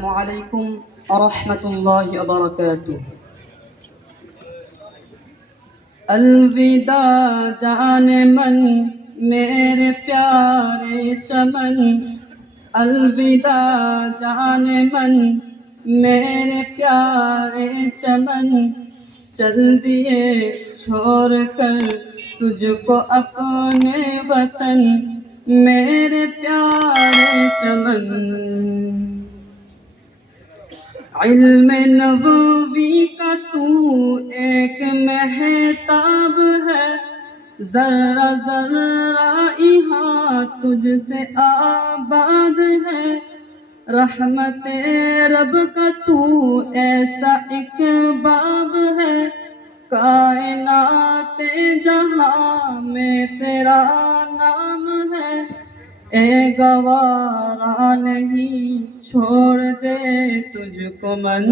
السلام علیکم ورحمۃ اللہ وبرکاتہ۔ الوداع جان من میرے پیارے چمن، الوداع جان من میرے پیارے چمن، چل دیے چھوڑ کر تجھ کو اپنے وطن میرے پیارے چمن۔ علم نبوی کا تو ایک مہتاب ہے، ذرہ ذرہ یہاں تجھ سے آباد ہے، رحمت رب کا تو ایسا ایک باب ہے، کائنات جہاں میں تیرا نام ہے، اے گوارا نہیں چھوڑ دے تجھ کو من،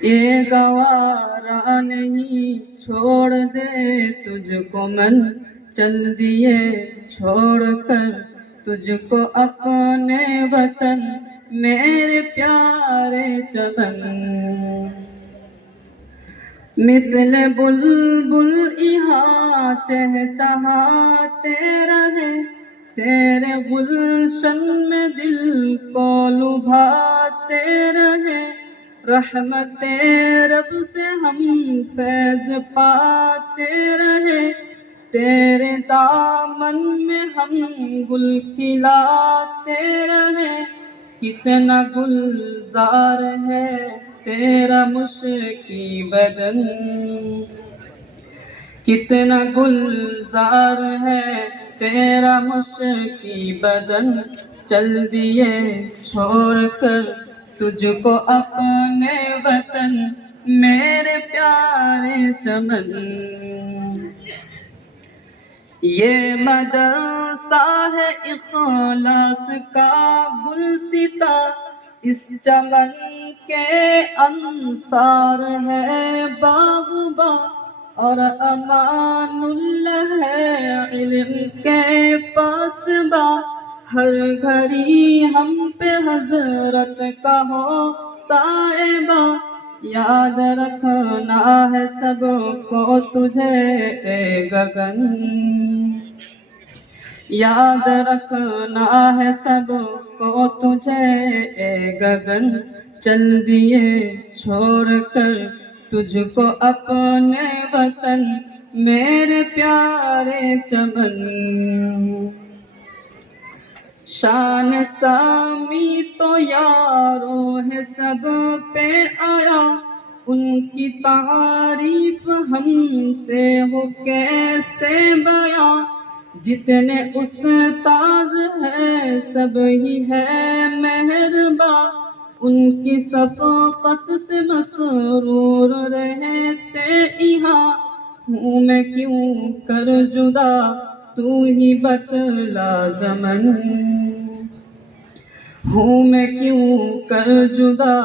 اے گوارا نہیں چھوڑ دے تجھ کو من، چل دیے چھوڑ کر تجھ کو اپنے وطن میرے پیارے چمن۔ مثل بلبل یہاں چہچہاتے رہے، تیرے گلشن میں دل کو لبھاتے رہے، رحمت رب سے ہم فیض پاتے رہے، تیرے دامن میں ہم گل کھلاتے رہے، کتنا گلزار ہے تیرا مشکی بدن، کتنا گلزار ہے تیرا مشکی بدن، چل دیے چھوڑ کر تجھ کو اپنے وطن میرے پیارے چمن۔ یہ مدرسہ ہے اخلاص کا گلستاں، اس چمن کے انصار ہے باغباں، اور امان اللہ ہے علم کے پاسباں، ہر گھڑی ہم پہ حضرت کا ہو صاحبہ، یاد رکھنا ہے سب کو تجھے اے گگن، یاد رکھنا ہے سب کو تجھے اے گگن، چل دیے چھوڑ کر تجھ کو اپنے وطن میرے پیارے چمن۔ شان سامی تو یارو ہے سب پہ آیا، ان کی تعریف ہم سے ہو کیسے بیاں، جتنے استاذ ہیں سب ہی ہے مہرباں، ان کی شفقت سے مسرور رہتے یہاں، ہوں میں کیوں کر جدا تو ہی بتلا زمن، ہوں میں کیوں کر جدا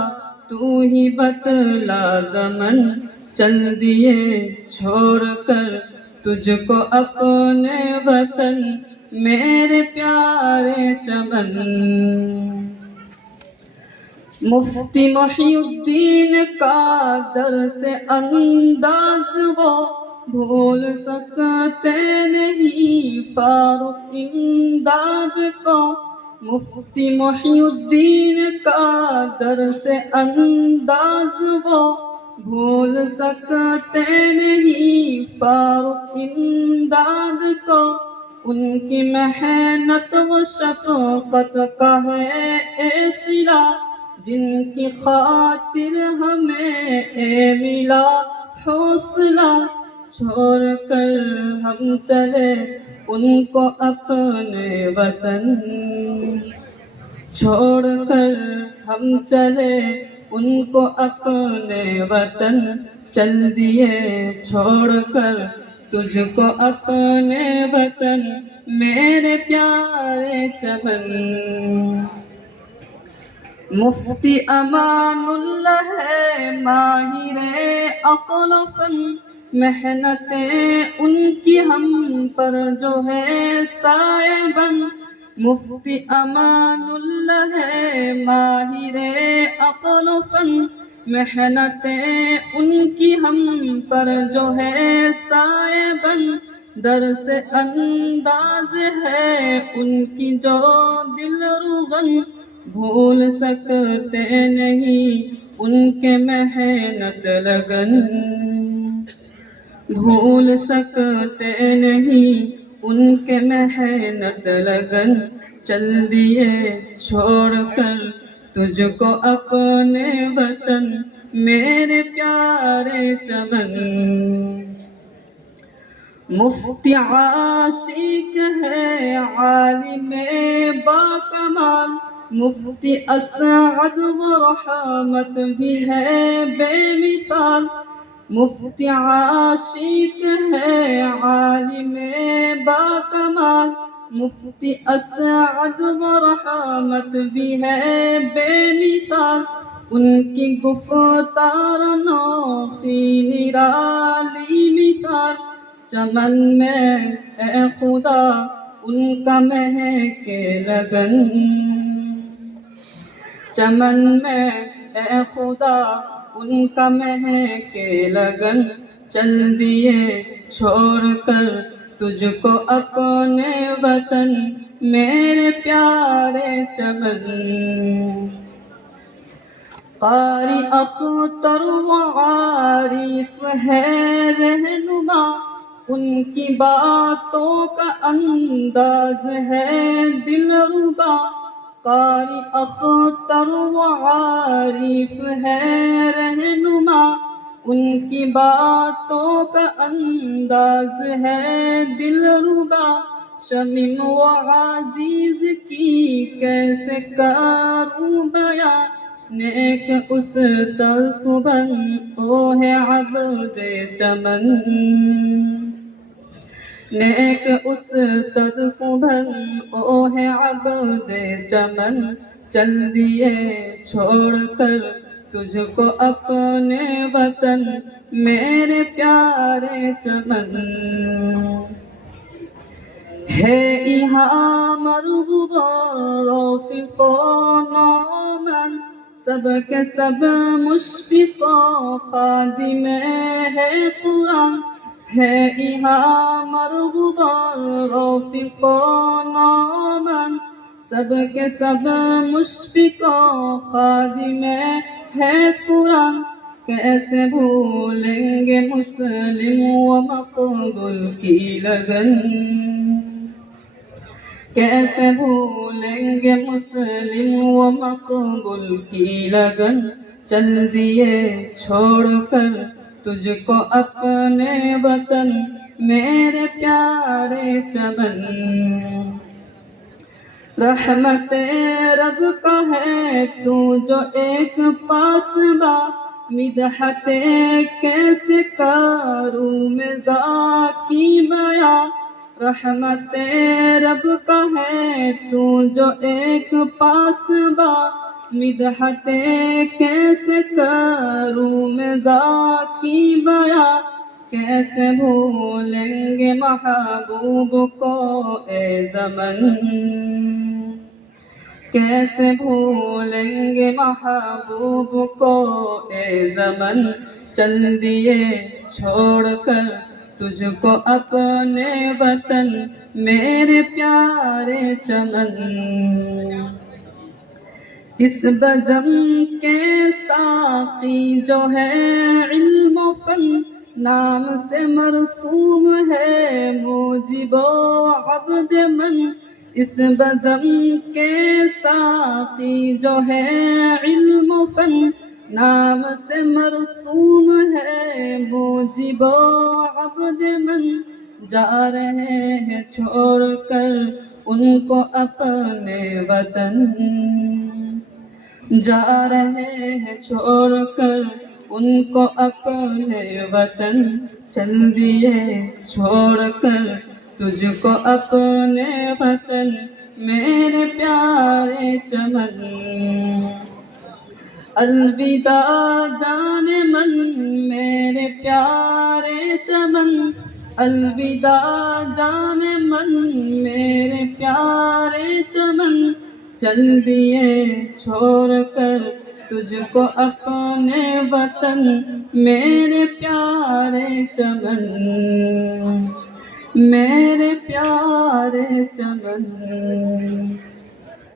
تو ہی بتلا زمن، چل دیے چھوڑ کر تجھ کو اپنے وطن میرے پیارے چمن۔ مفتی محی الدین کا درس انداز وہ بھول سکتے نہیں فاروق امداد کو، مفتی محی الدین کا درس انداز وہ بھول سکتے نہیں فاروق امداد کو، ان کی محنت و شفقت کا ہے اے صلہ، جن کی خاطر ہمیں اے ملا حوصلہ، چھوڑ کر ہم چلے ان کو اپنے وطن، چھوڑ کر ہم چلے ان کو اپنے وطن، چل دیے چھوڑ کر تجھ کو اپنے وطن میرے پیارے چمن۔ مفتی امان اللہ ہے ماہر عقل و فن، محنتیں ان کی ہم پر جو ہے سائے بن، مفتی امان اللہ ہے ماہر عقل و فن، محنتیں ان کی ہم پر جو ہے سائے بن، درس انداز ہے ان کی جو دل روغن، بھول سکتے نہیں ان کے محنت لگن، بھول سکتے نہیں ان کے محنت لگن، چل دیے چھوڑ کر تجھ کو اپنے وطن میرے پیارے چمن۔ مفتی عاشق ہے عالم با کمال، مفتی اسعد و رحمت بھی ہے بے مثال، مفتی عاشق ہے عالم با کمال، مفتی اسعد و رحمت بھی ہے بے مثال، ان کی گفتار نوخی نرالی مثال، چمن میں اے خدا ان کا مہکے لگن، چمن میں اے خدا ان کا مہکے لگن، چل دیے چھوڑ کر تجھ کو اپنے وطن میرے پیارے چمن۔ قاری اختر و عارف ہے رہنما، ان کی باتوں کا انداز ہے دلربا، قاری اختر و عارف ہے رہنما، ان کی باتوں کا انداز ہے دلربا، شمیم و عزیز کی کیسے کروں بیاں، نیک اس ترسبن او ہے عبد چمن، نیک اس ترسبن او ہے عبد چمن، چل دیے چھوڑ کر تجھ کو اپنے وطن میرے پیارے چمن۔ ہے یہاں مرغوب رافق و نامن، سب کے سب مشفق و خادم ہے قرآن، ہے یہاں مرغوب رافق و نامن، سب کے سب مشفق و خادم ہے قرآن، کیسے بھولیں گے مسلم و مقبول کی لگن، کیسے بھولیں گے مسلم و مقبول کی لگن، چل دیے چھوڑ کر تجھ کو اپنے وطن میرے پیارے چمن۔ رحمت رب کا ہے تو جو ایک پاسباں، مدحت کیسے کروں میں ذاکی بیاں، رحمت رب کا ہے تو جو ایک پاسباں، مدحت کیسے کروں میں ذاکی بیاں، کیسے بھولیں گے محبوب کو اے زمن، کیسے بھولیں گے محبوب کو اے زمن، چل دیے چھوڑ کر تجھ کو اپنے وطن میرے پیارے چمن۔ اس بزم کے ساقی جو ہے علم و فن، نام سے مرسوم ہے موجب و عبد من، اس بزم کے ساقی جو ہے علم و فن، نام سے مرسوم ہے موجب و عبد من، جا رہے ہیں چھوڑ کر ان کو اپنے وطن، جا رہے ہیں چھوڑ کر ان کو اپنے وطن، چل دیے چھوڑ کر تجھ کو اپنے وطن میرے پیارے چمن۔ الوداع جان من میرے پیارے چمن، الوداع جان من میرے پیارے چمن، چل دیے چھوڑ کر تجھ کو اپنے وطن، میرے پیارے چمن، میرے پیارے چمن۔